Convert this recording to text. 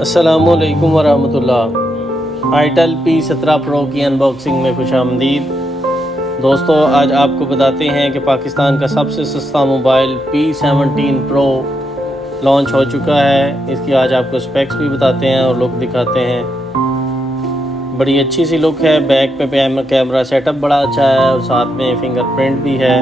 अस्सलामुअलैकुम वरहमतुल्लाह। Itel P17 pro की unboxing में खुशामदीद। दोस्तों, आज आपको बताते हैं कि पाकिस्तान का सबसे सस्ता मोबाइल P17 प्रो लॉन्च हो चुका है। इसकी आज आपको स्पेक्स भी बताते हैं और लुक दिखाते हैं। बड़ी अच्छी सी लुक है। बैक पे कैमरा सेटअप बड़ा अच्छा है और साथ में फिंगरप्रिंट भी है।